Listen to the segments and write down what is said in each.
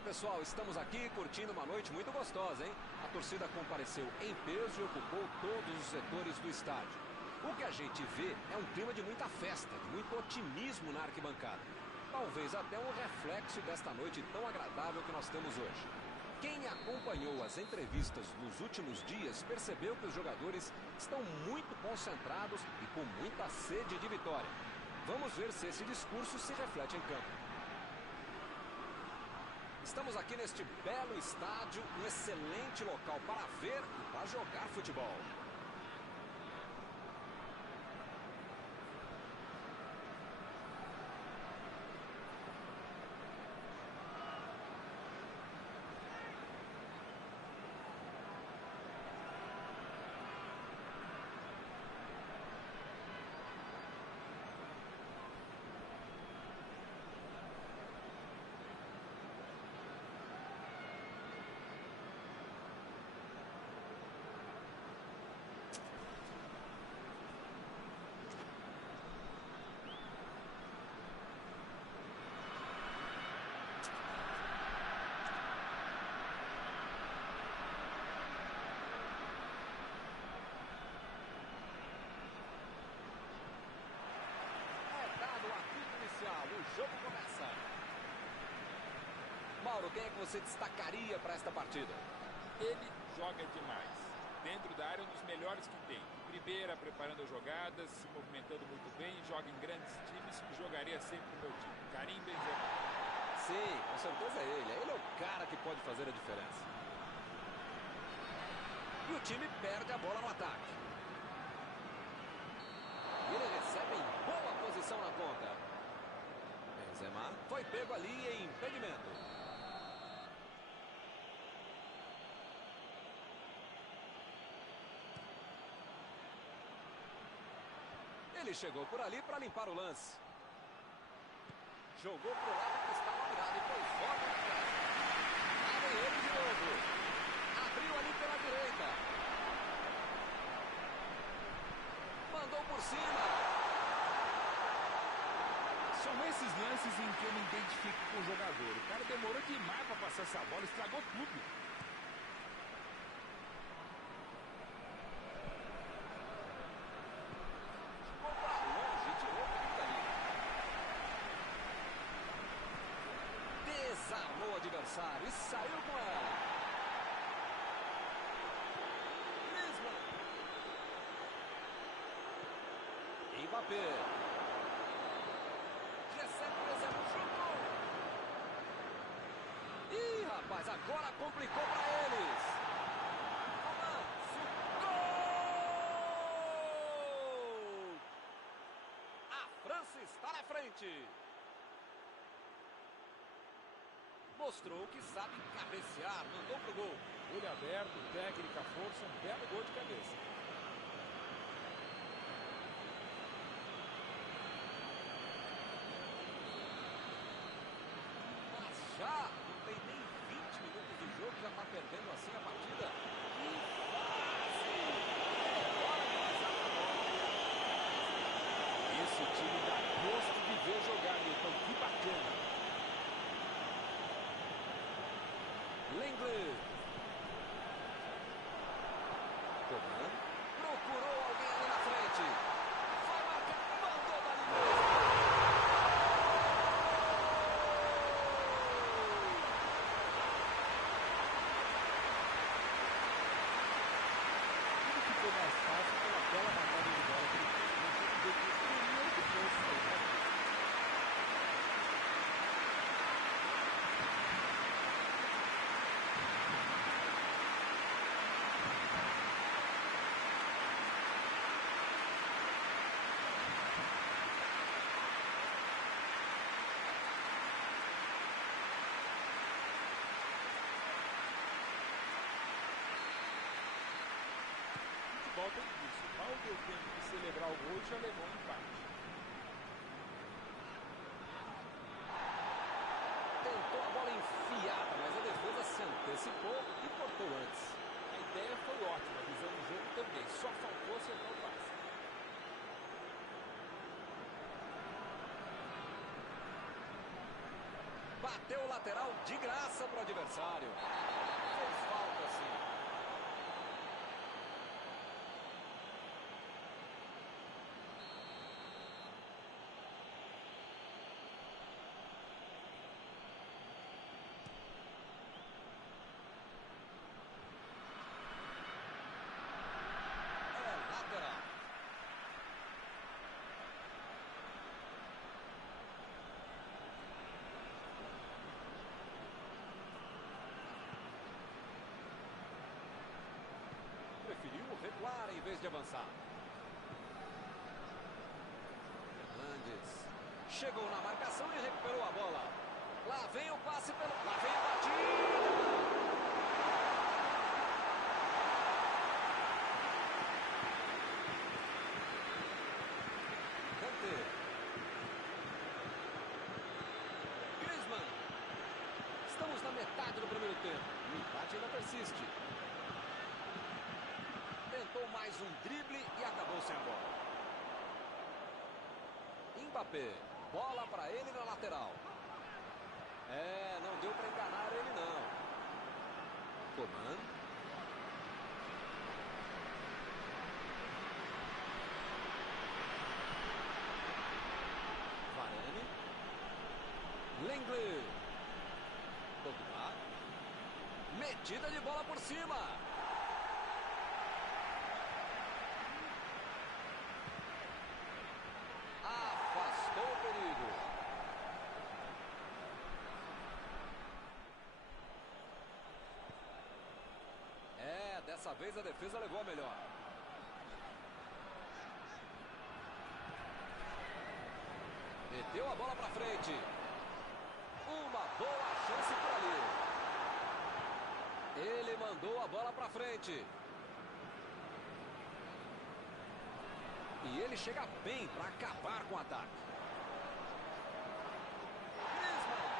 Fala pessoal, estamos aqui curtindo uma noite muito gostosa, hein? A torcida compareceu em peso e ocupou todos os setores do estádio. O que a gente vê é um clima de muita festa, de muito otimismo na arquibancada. Talvez até um reflexo desta noite tão agradável que nós temos hoje. Quem acompanhou as entrevistas nos últimos dias percebeu que os jogadores estão muito concentrados e com muita sede de vitória. Vamos ver se esse discurso se reflete em campo. Estamos aqui neste belo estádio, um excelente local para ver e para jogar futebol. O jogo começa. Mauro, quem é que você destacaria para esta partida? Ele joga demais. Dentro da área, um dos melhores que tem. Primeira, preparando as jogadas, se movimentando muito bem, joga em grandes times e jogaria sempre no meu time. Karim Benzema. Sim, com certeza é ele. Ele é o cara que pode fazer a diferença. E o time perde a bola no ataque. E ele recebe em boa posição na ponta. Benzema foi pego ali em impedimento. Ele chegou por ali para limpar o lance. Jogou pro lado que estava virado e foi fora da casa. Abre ele de novo. Abriu ali pela direita. Mandou por cima. São esses lances em que eu me identifico com o jogador. O cara demorou demais para passar essa bola, estragou tudo. Ficou pra longe, tirou tudo ali. Desarmou o adversário e saiu com ela. Griezmann. Mbappé. Ih, rapaz, agora complicou para eles. Avanço, gol! A França está na frente. Mostrou que sabe cabecear, mandou pro gol. Olho aberto, técnica, força, um belo gol de cabeça. Já não tem nem 20 minutos de jogo, já está perdendo assim a partida. Que fase! Agora de pisar na bola. Esse time dá gosto de ver jogar, Milton. Que bacana. Lenglet. Coman. Procurou alguém ali na frente. Vai marcar, mandou dali mesmo. Mais fácil pela bela batata de bola que ele fez. O primeiro que trouxe. Futebol tem isso. Mal deu tempo de celebrar o gol e já levou um empate. Tentou a bola enfiada, mas a defesa se antecipou e cortou antes. A ideia foi ótima, a visão do jogo também. Só faltou acertar o passe. Bateu o lateral de graça para o adversário. Fez falta, sim. É lateral. Preferiu recuar em vez de avançar. Fernandes chegou na marcação e recuperou a bola. Lá vem o passe pelo... Lá vem a batida! Kanté. Griezmann. Estamos na metade do primeiro tempo. O empate ainda persiste. Tentou mais um drible e acabou sem a bola. Mbappé. Bola para ele na lateral. Não deu para enganar ele não. Coman. Varane. Lenglet. Pogba. Metida de bola por cima. Afastou o perigo. Dessa vez a defesa levou a melhor. Meteu a bola para frente. Uma boa chance por ali. Ele mandou a bola para frente. E ele chega bem para acabar com o ataque. Griezmann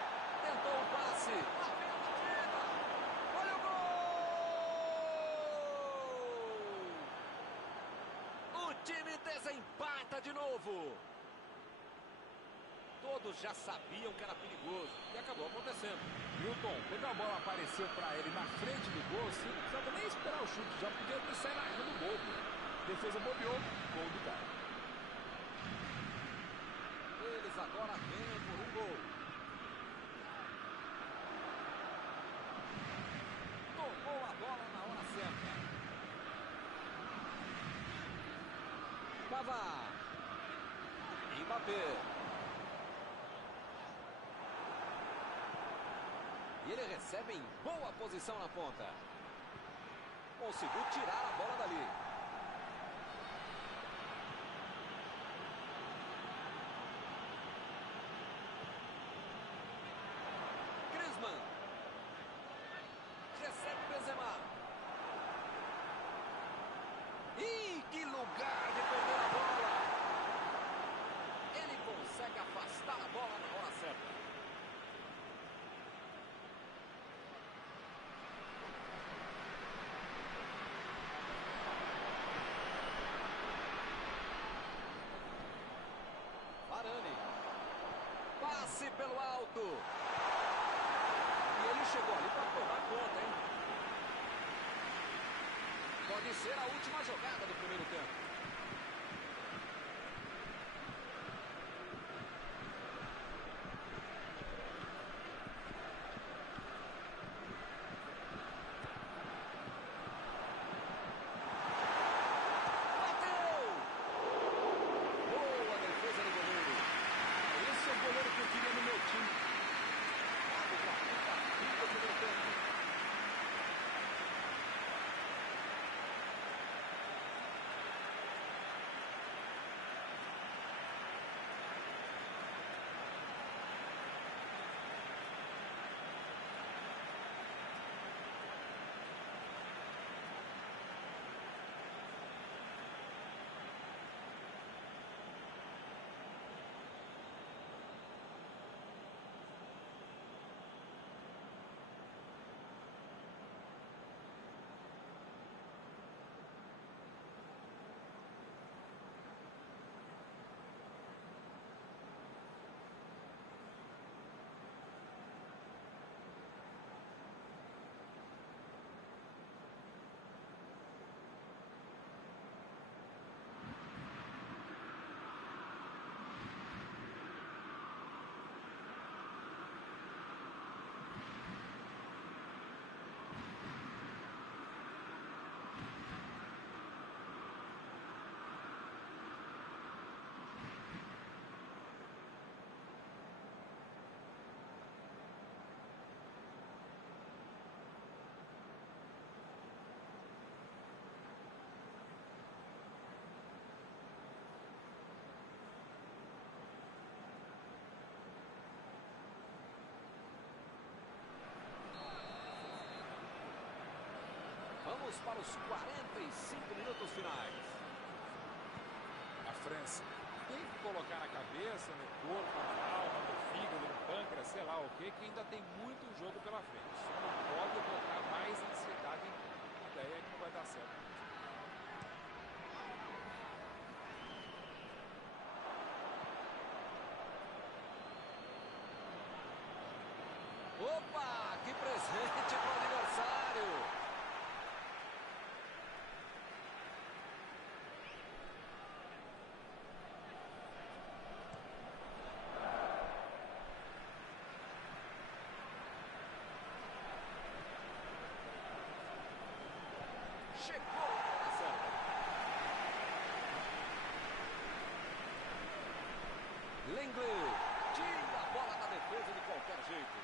tentou o passe. Lá vem a batida. Olha o gol! O time desempata de novo. Todos já sabiam que era perigoso e acabou acontecendo. Milton, quando a bola apareceu para ele na frente do gol, você não precisava nem esperar o chute, já podia ter saído narrando o bobo. Defesa bobeou, gol do cara. Eles agora ganham por um gol. Tomou a bola na hora certa. Pavard. Mbappé. E ele recebe em boa posição na ponta. Conseguiu tirar a bola dali. Griezmann. Recebe Benzema. Ih, que lugar de perder a bola. Ele consegue afastar a bola na hora certa. Varane. Passe pelo alto. E ele chegou ali para tomar conta, hein? Pode ser a última jogada do primeiro tempo. Bateu! Boa defesa do goleiro. Esse é o goleiro que eu queria no meu time. Árbitro apita fim do primeiro tempo. Vamos para os 45 minutos finais. A França tem que colocar na cabeça, no corpo, na alma, no fígado, no pâncreas, sei lá o que ainda tem muito jogo pela frente. Só não pode botar mais ansiedade em campo. Daí é que não vai dar certo. Opa, que presente para o aniversário! Chegou a bola certa. Lenglet tira a bola da defesa de qualquer jeito.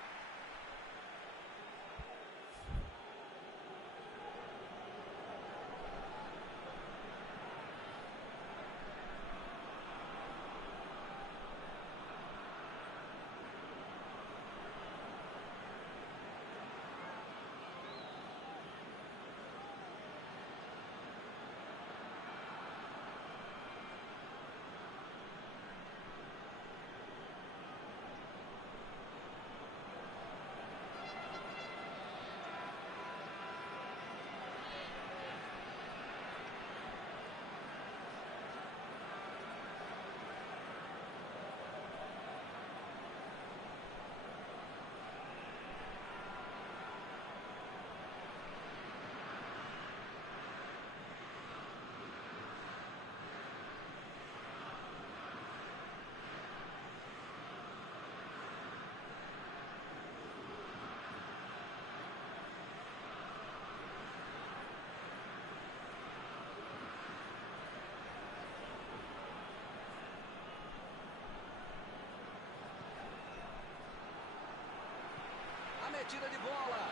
A metida de bola.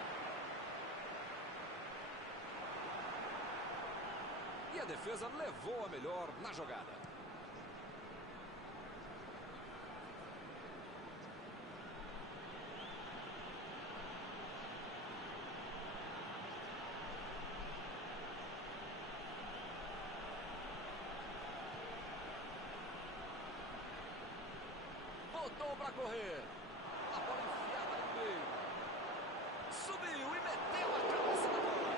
E a defesa levou a melhor na jogada. Voltou para correr. A bola enfiada no meio. Subiu e meteu a cabeça na bola.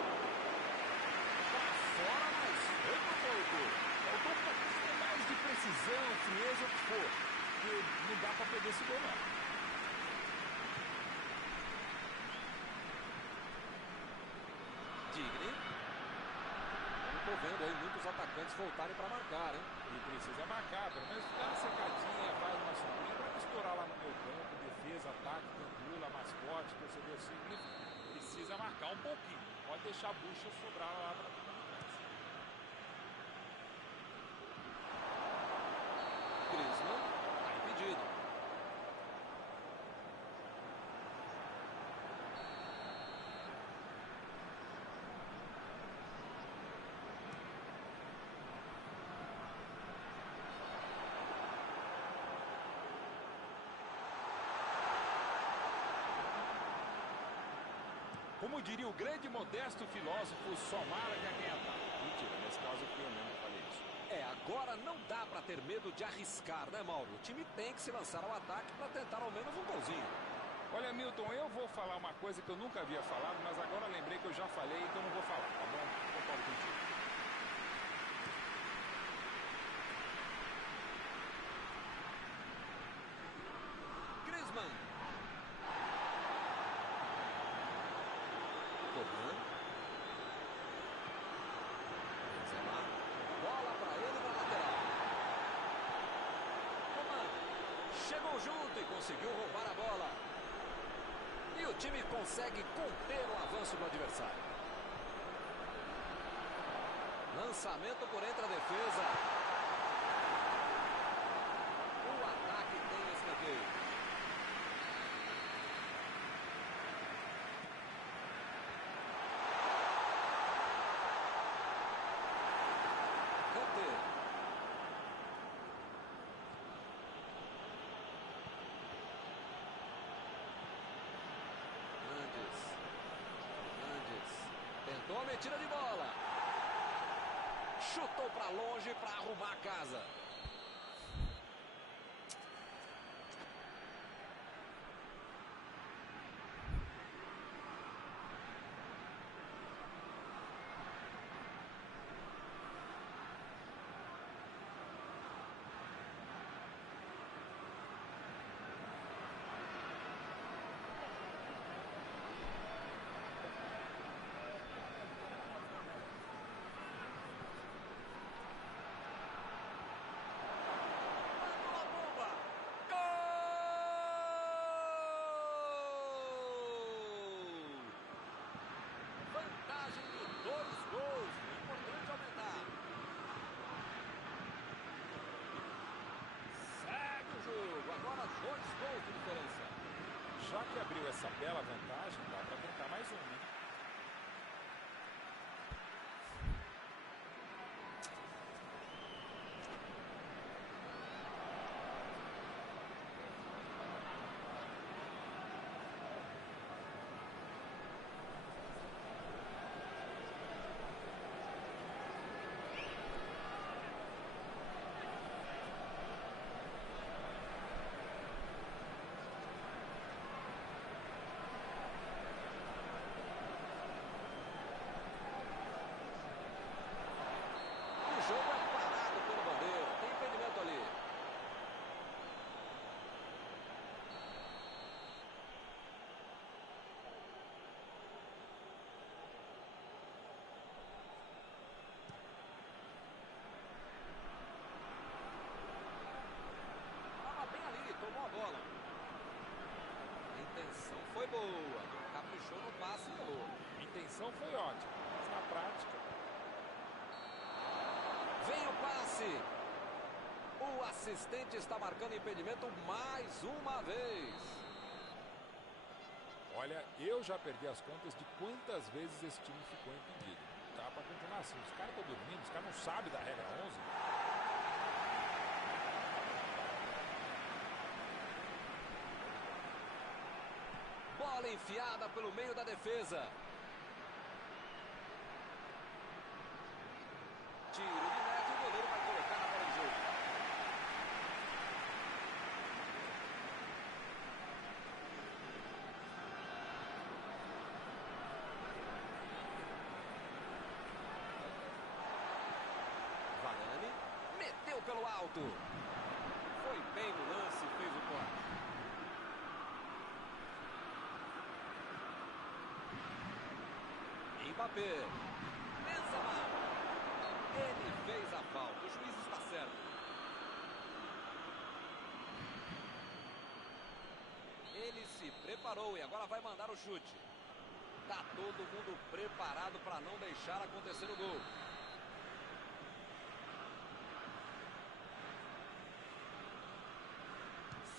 Para fora, mas foi por pouco. Faltou um pouquinho mais de precisão, frieza, o que for. Porque não dá para perder esse gol, não. Digne. Não estou vendo aí muitos atacantes voltarem para marcar, hein? E precisa marcar, pelo menos dá uma secadinha, faz uma sombrinha para estourar lá no meu campo, defesa, ataque, gandula, mascote, torcedor simples. Precisa marcar um pouquinho. Pode deixar a bucha sobrar lá para a França. Griezmann está impedido. Como diria o grande modesto filósofo, somara que a quem ataca. Mentira, nesse caso eu fui eu mesmo que falei isso. Agora não dá para ter medo de arriscar, né, Mauro? O time tem que se lançar ao ataque para tentar ao menos um golzinho. Olha, Milton, eu vou falar uma coisa que eu nunca havia falado, mas agora lembrei que eu já falei, então não vou falar, tá bom? Concordo contigo. Griezmann. Coman. Benzema. Bola para ele na lateral. Coman. Chegou junto e conseguiu roubar a bola. E o time consegue conter o avanço do adversário. Lançamento por entre a defesa. O ataque tem escanteio. Tentou metida de bola. Chutou para longe para arrumar a casa. Já que abriu essa bela vantagem, dá para tentar mais um, né? Foi boa, caprichou no passe e errou. A intenção foi ótima, mas na prática... Vem o passe. O assistente está marcando impedimento mais uma vez. Olha, eu já perdi as contas de quantas vezes esse time ficou impedido. Dá para continuar assim, os caras estão dormindo, os caras não sabem da regra 11. Bola enfiada pelo meio da defesa. Tiro de meta e o goleiro vai colocar na bola de jogo. Varane meteu pelo alto. Foi bem no lance e fez o corte. Mbappé. Benzema. Ele fez a falta. O juiz está certo. Ele se preparou e agora vai mandar o chute. Tá todo mundo preparado para não deixar acontecer o gol.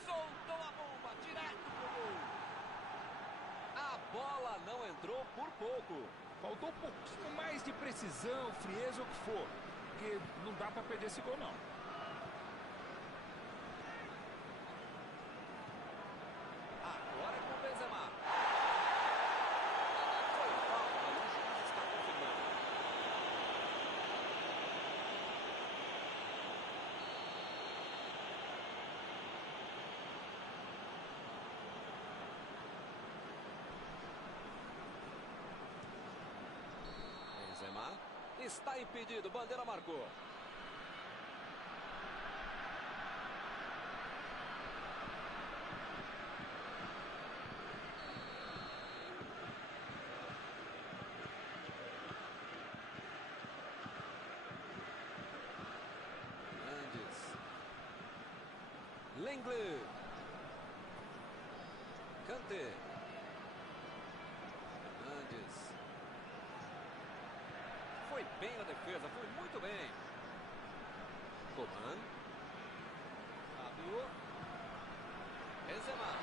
Soltou a bomba direto pro gol. A bola não entrou por pouco. Faltou um pouquinho mais de precisão, frieza ou o que for. Porque não dá para perder esse gol, não. Agora é com o Benzema. Foi falta e o juiz está confirmando. Benzema está impedido, bandeira marcou. Lenglet. Kanté. Fernandes. Foi bem na defesa, foi muito bem. Coman. Fábio. Benzema.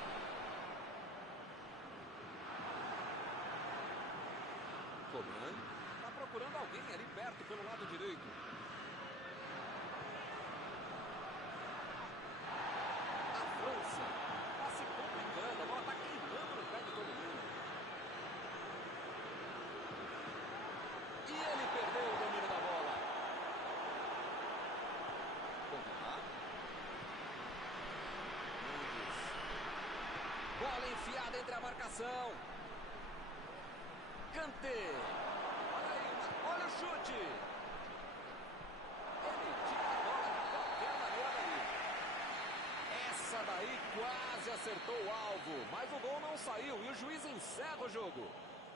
Coman. Está procurando alguém ali perto pelo lado direito. Tá se complicando, a bola tá queimando no pé de todo mundo. enfiada entre a marcação. Kanté. Olha aí, olha o chute. Ele tira a bola de qualquer maneira daí. Essa daí quase acertou o alvo, mas o gol não saiu e o juiz encerra o jogo.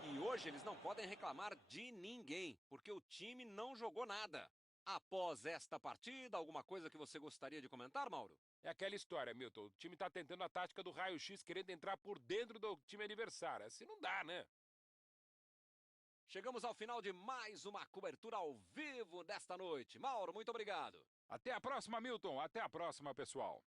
E hoje eles não podem reclamar de ninguém, porque o time não jogou nada. Após esta partida, alguma coisa que você gostaria de comentar, Mauro? É aquela história, Milton. O time tá tentando a tática do raio-x, querendo entrar por dentro do time adversário. Assim não dá, né? Chegamos ao final de mais uma cobertura ao vivo desta noite. Mauro, muito obrigado. Até a próxima, Milton. Até a próxima, pessoal.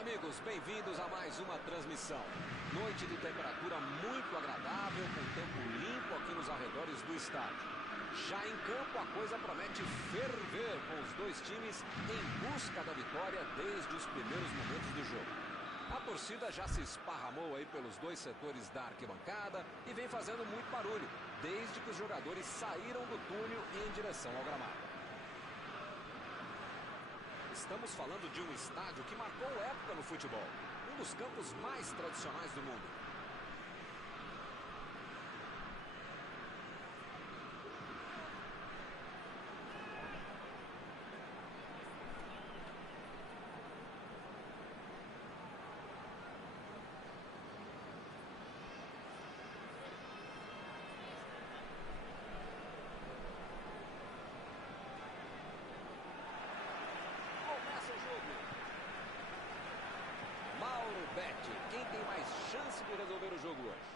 amigos, bem-vindos a mais uma transmissão. Noite de temperatura muito agradável, com tempo limpo aqui nos arredores do estádio. Já em campo a coisa promete ferver, com os dois times em busca da vitória desde os primeiros momentos do jogo. A torcida já se esparramou aí pelos dois setores da arquibancada e vem fazendo muito barulho, desde que os jogadores saíram do túnel em direção ao gramado. Estamos falando de um estádio que marcou época no futebol, um dos campos mais tradicionais do mundo. Quem tem mais chance de resolver o jogo hoje?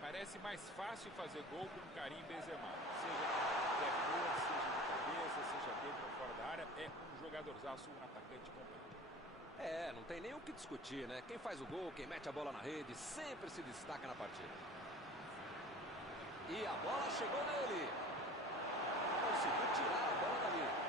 Parece mais fácil fazer gol com Karim Benzema. Seja com pé forte, seja de cabeça, seja dentro ou fora da área, é um jogadorzaço, um atacante completo. Não tem nem o que discutir, né? Quem faz o gol, quem mete a bola na rede, sempre se destaca na partida. E a bola chegou nele. Conseguiu tirar a bola dali.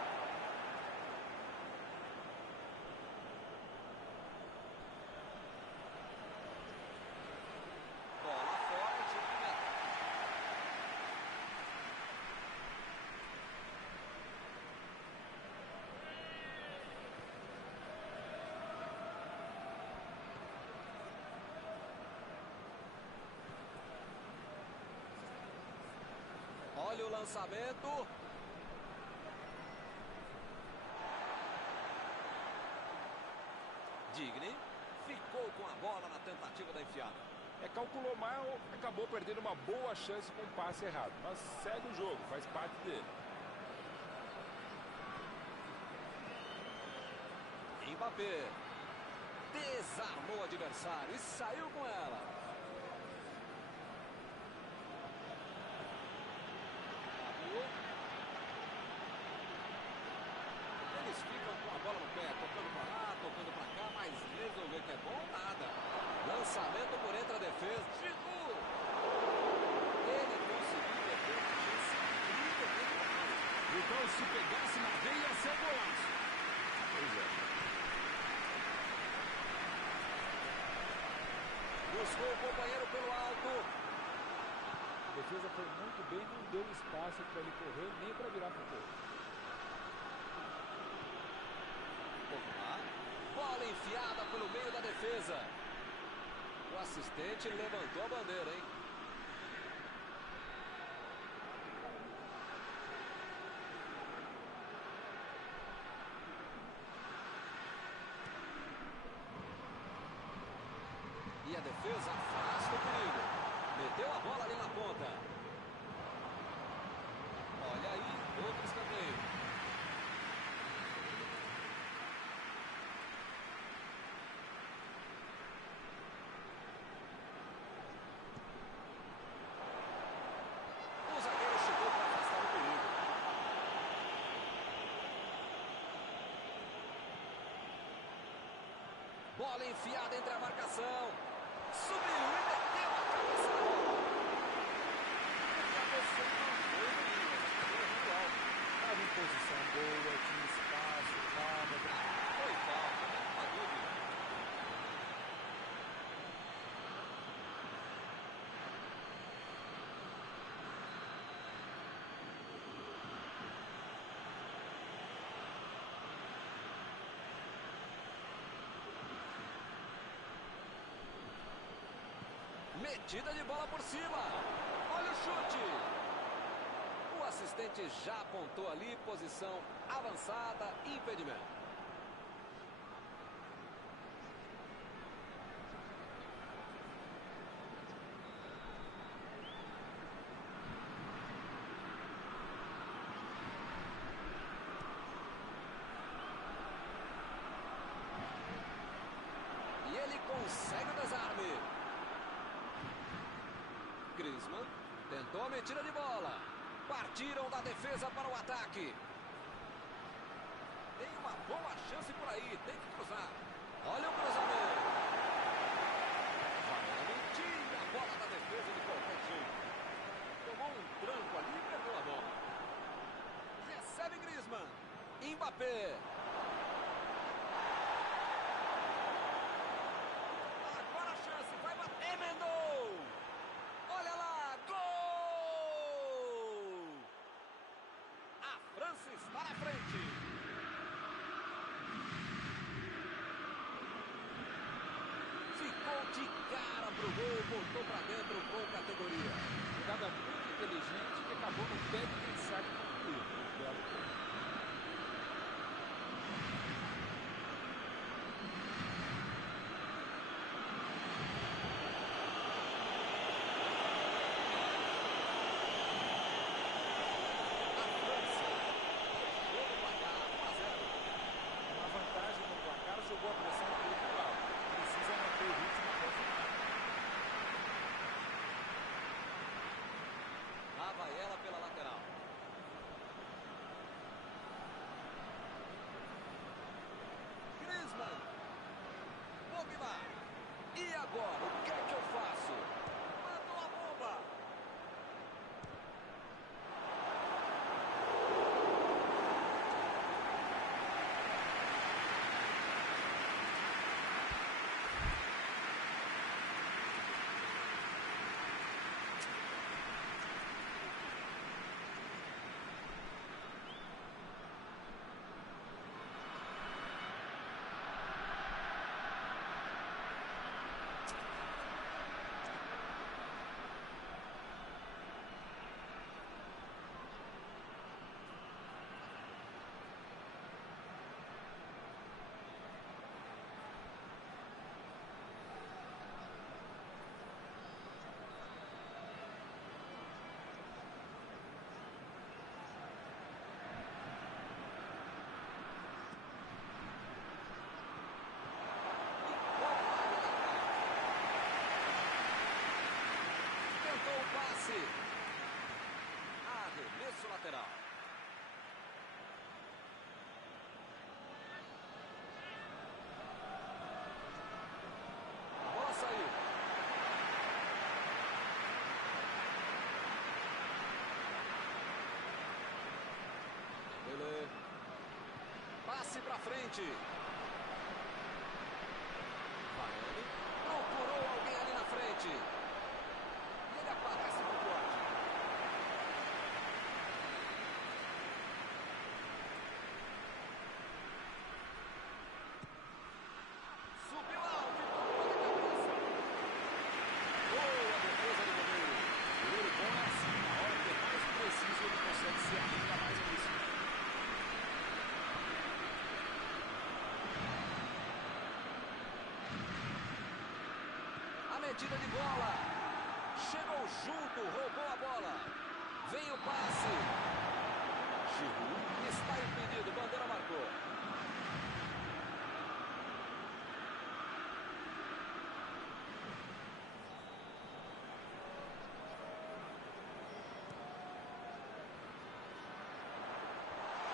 Olha o lançamento. Digni ficou com a bola na tentativa da enfiada. Calculou mal, acabou perdendo uma boa chance com o passe errado. Mas segue o jogo, faz parte dele. Mbappé desarmou o adversário e saiu com ela. Eles ficam com a bola no pé, tocando para lá, tocando para cá, mas resolver que é bom, nada. Lançamento por entre a defesa. Giroud! Ele conseguiu meter uma chance incrível dentro da área. Então, se pegasse na veia, ia ser golaço. Pois é. Buscou o companheiro pelo alto. A defesa foi muito bem, não deu espaço para ele correr, nem para virar para o gol. Bola enfiada pelo meio da defesa. O assistente levantou a bandeira, hein? E a defesa afasta o perigo. Meteu a bola ali na ponta. Olha aí, outro escanteio. Bola enfiada entre a marcação. Subiu e meteu a cabeça na bola. Estava em posição boa, tinha espaço, calma. Foi falta, não há dúvida. Metida de bola por cima. Olha o chute. O assistente já apontou ali, posição avançada, impedimento. E ele consegue o desarme. Griezmann tentou a metida de bola. Partiram da defesa para o ataque. Tem uma boa chance por aí, tem que cruzar. Olha o cruzamento. Varane tira a bola da defesa de qualquer jeito. Tomou um tranco ali e perdeu a bola. Recebe Griezmann. Mbappé. Agora a chance. Vai bater. Emendou. Olha lá. Gol! A França está na frente. Ficou de cara pro gol. Voltou para dentro com categoria. Jogada muito inteligente que acabou no pé de quem sabe concluir. Belo gol. Uma vantagem no placar, jogou a pressão muito alta. Precisa manter o ritmo até o final. Lá vai ela pela lateral. Griezmann. Pogba. E agora, o que é que eu faço? Mandou a bomba. Tentou o passe. Arremesso lateral. A bola saiu. Dembélé. Passe pra frente. Varane procurou alguém ali na frente. E ele aparece no corte. Subiu alto e tocou na cabeça. Boa defesa do goleiro. O goleiro bom é assim, na hora que é mais preciso, ele consegue ser ainda mais agressivo. A metida de bola. Chegou junto, roubou a bola. Vem o passe. Giroud está impedido, bandeira marcou.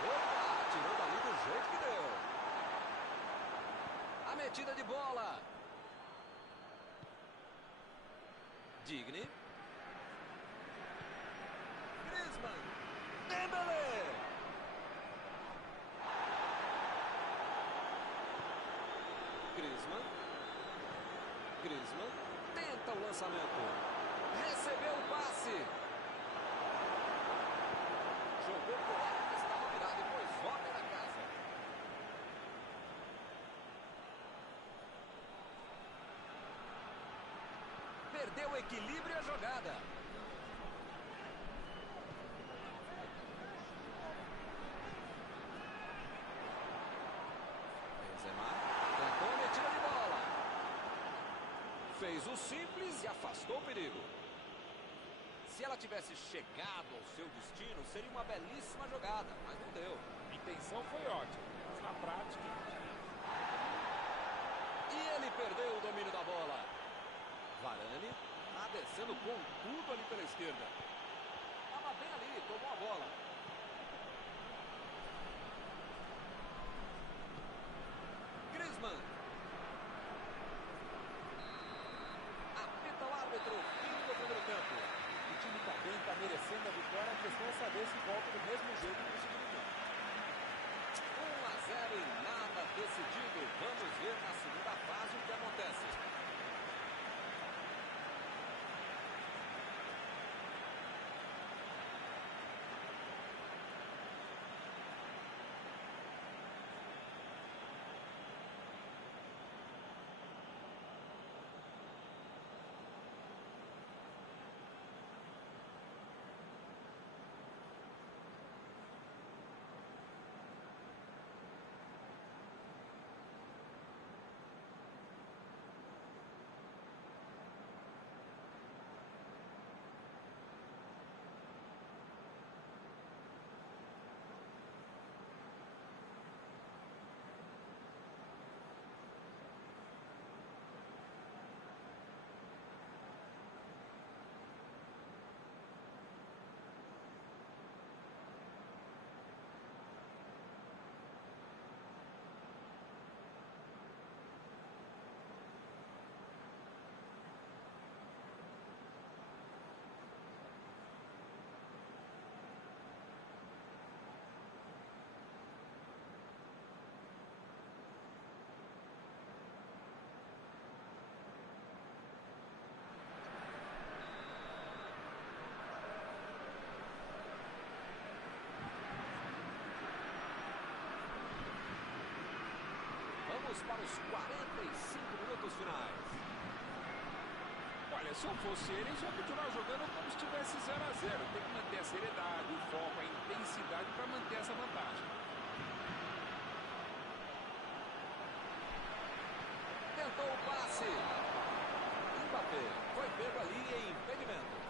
Opa, tirou dali do jeito que deu. A metida de bola. Digne. Griezmann. Dembélé. Griezmann. Griezmann. Tenta o lançamento. Recebeu o passe. Jogou pro lado que estava virado e pôs ordem na casa. Perdeu o equilíbrio e a jogada. Benzema tentou a metida de bola. Fez o simples e afastou o perigo. Se ela tivesse chegado ao seu destino, seria uma belíssima jogada, mas não deu. A intenção foi ótima, mas na prática... E ele perdeu o domínio da bola. Varane está descendo com tudo ali pela esquerda. Estava bem ali, tomou a bola. Griezmann. Vamos para os 45 minutos finais. Olha, se eu fosse ele, eu ia continuar jogando como se estivesse 0 a 0. Tem que manter a seriedade, o foco, a intensidade para manter essa vantagem. Tentou o passe. Mbappé foi pego ali em impedimento.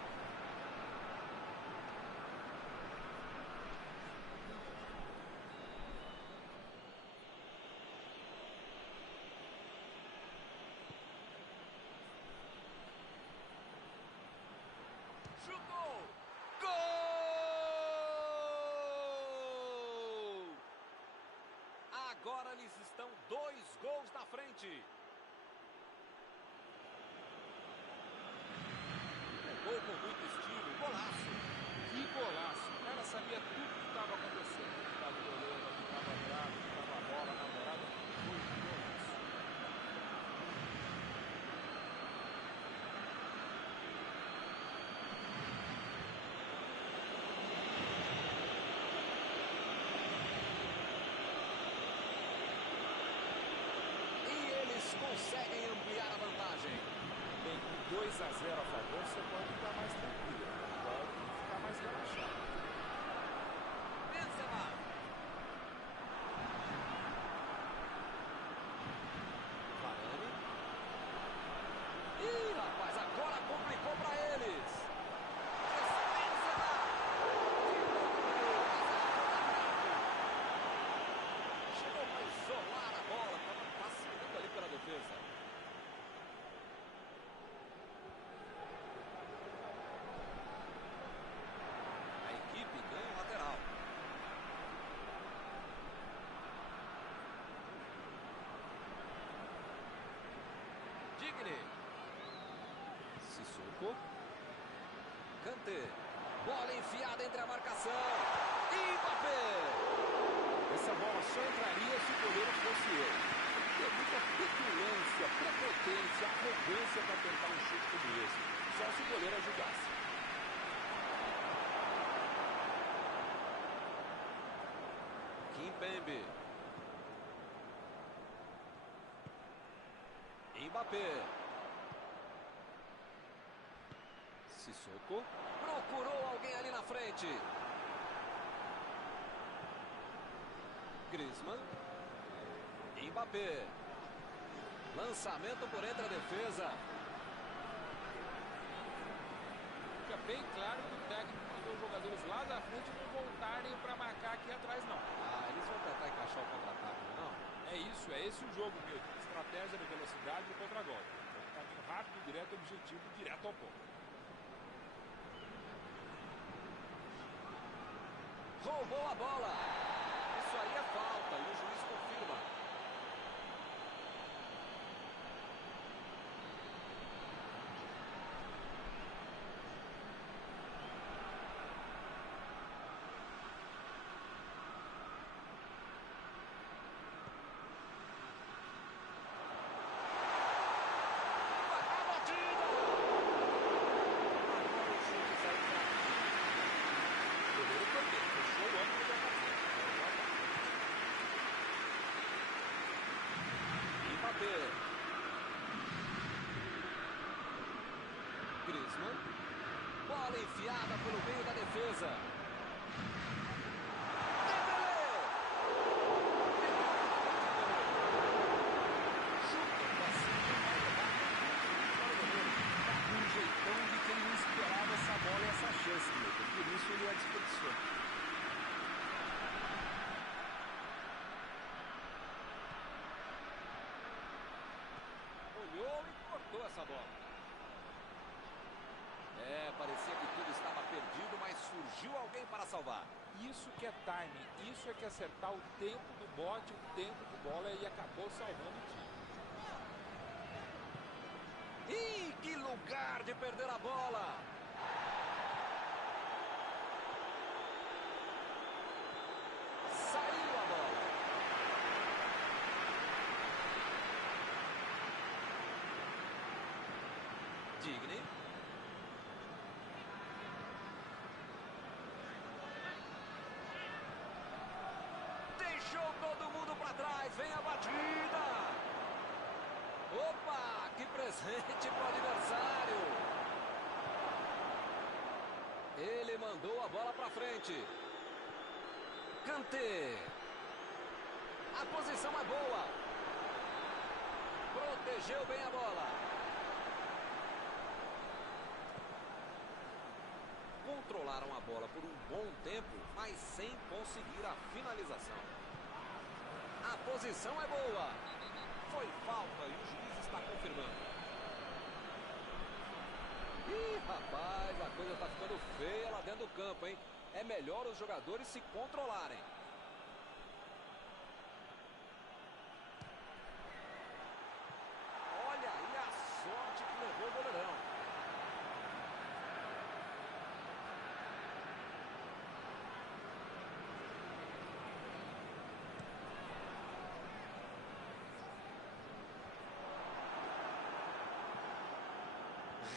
Chutou! Gol! Agora eles estão 2 gols na frente. Gol com muito estilo, golaço. Que golaço! O cara sabia tudo que estava acontecendo. Estava o goleiro, estava atrás, estava a bola, a namorada. Foi um golaço. E eles conseguem ampliar a vantagem. Bem, com 2 a 0 a favor, você pode ficar mais tranquilo. Pode ficar mais relaxado. Benzema. Varane. Ih, rapaz, agora complicou para eles. Benzema. Chegou para isolar a bola, estava passando ali pela defesa. A equipe ganha o lateral. Digne. Sissoko. Kanté. Bola enfiada entre a marcação. Mbappé. Essa bola só entraria se o goleiro fosse eu. Tem muita petulância, prepotência, arrogância para tentar um chute como esse. Só se o goleiro ajudasse. Kimpembe. Mbappé. Sissoko. Procurou alguém ali na frente. Griezmann. Mbappé. Lançamento por entre a defesa. Fica bem claro que o técnico mandou os jogadores lá da frente não voltarem para marcar aqui atrás, não. Ah, eles vão tentar encaixar o contra-ataque, não? É isso, é esse o jogo, meu. Estratégia de velocidade e contra-golpe. Um caminho rápido, direto, objetivo, direto ao ponto. Roubou a bola. Isso aí é falta e o juiz confirma. A batida! Agora o chute saiu pra O goleiro foi bem, fechou o ângulo da partida. Mbappé. Griezmann. Bola enfiada pelo meio da defesa. Dembélé. Chuta pra cima, vai levar para o goleiro. Tá com um jeitão de que ele não esperava essa bola e essa chance, meu. Por isso ele a desperdiçou. Olhou e cortou essa bola. Parecia que tudo estava perdido, mas surgiu alguém para salvar. Isso que é timing, isso é que é acertar o tempo do bote, o tempo de bola e acabou salvando o time. Ih, que lugar de perder a bola! Saiu a bola. Digne. Deixou todo mundo para trás. Vem a batida. Que presente para o adversário. Ele mandou a bola para frente. Kanté. A posição é boa. Protegeu bem a bola. Controlaram a bola por um bom tempo, mas sem conseguir a finalização. A posição é boa. Foi falta e o juiz está confirmando. Ih, rapaz, a coisa está ficando feia lá dentro do campo, hein? É melhor os jogadores se controlarem. Olha aí a sorte que levou o goleirão.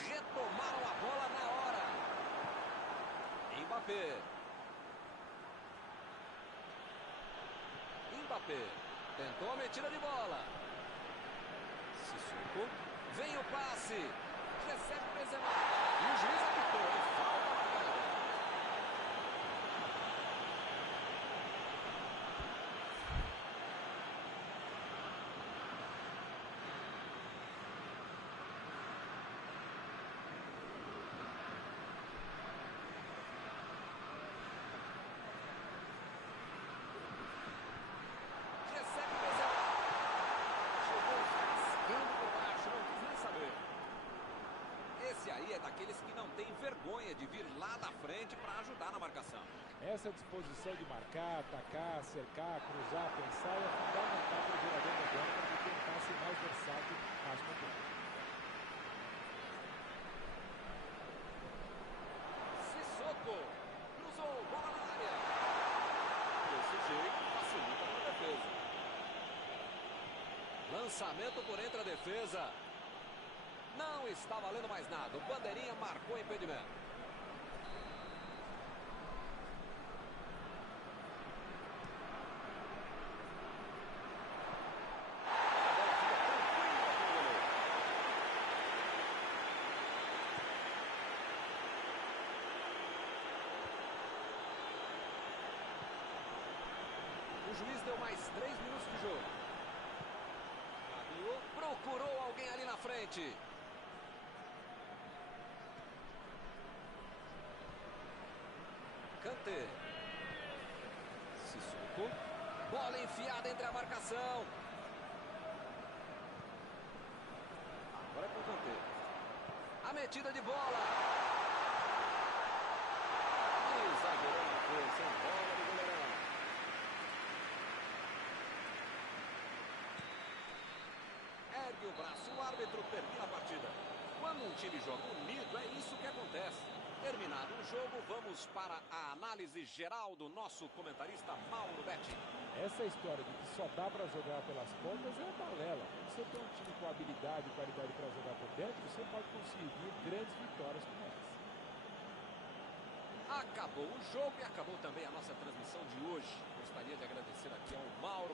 Retomaram a bola na hora. Mbappé tentou a metida de bola. Sissoko. Vem o passe. Recebe Benzema. E o juiz apitou. Falta marcada. É daqueles que não tem vergonha de vir lá da frente para ajudar na marcação. Essa disposição de marcar, atacar, cercar, cruzar, pensar é fundamental para o jogador moderno para tentar ser mais versátil mais completo. Sissoko cruzou, bola na área. Desse jeito facilita para a defesa. Lançamento por entre a defesa. Não está valendo mais nada. O bandeirinha marcou impedimento. A bola fica tranquila com o goleiro. O juiz deu mais 3 minutos de jogo. Rabiot procurou alguém ali na frente. Kanté. Sissoko. Bola enfiada entre a marcação. Agora é com o Kanté. A metida de bola. Exagerou na força, em bola do goleirão. Ergue o braço, o árbitro termina a partida. Quando um time joga unido, é isso que acontece. Terminado o jogo, vamos para a análise geral do nosso comentarista Mauro Betti. Essa história de que só dá para jogar pelas pontas é balela. Quando você tem um time com habilidade e qualidade para jogar por dentro, você pode conseguir grandes vitórias como essa. Acabou o jogo e acabou também a nossa transmissão de hoje. Gostaria de agradecer aqui ao Mauro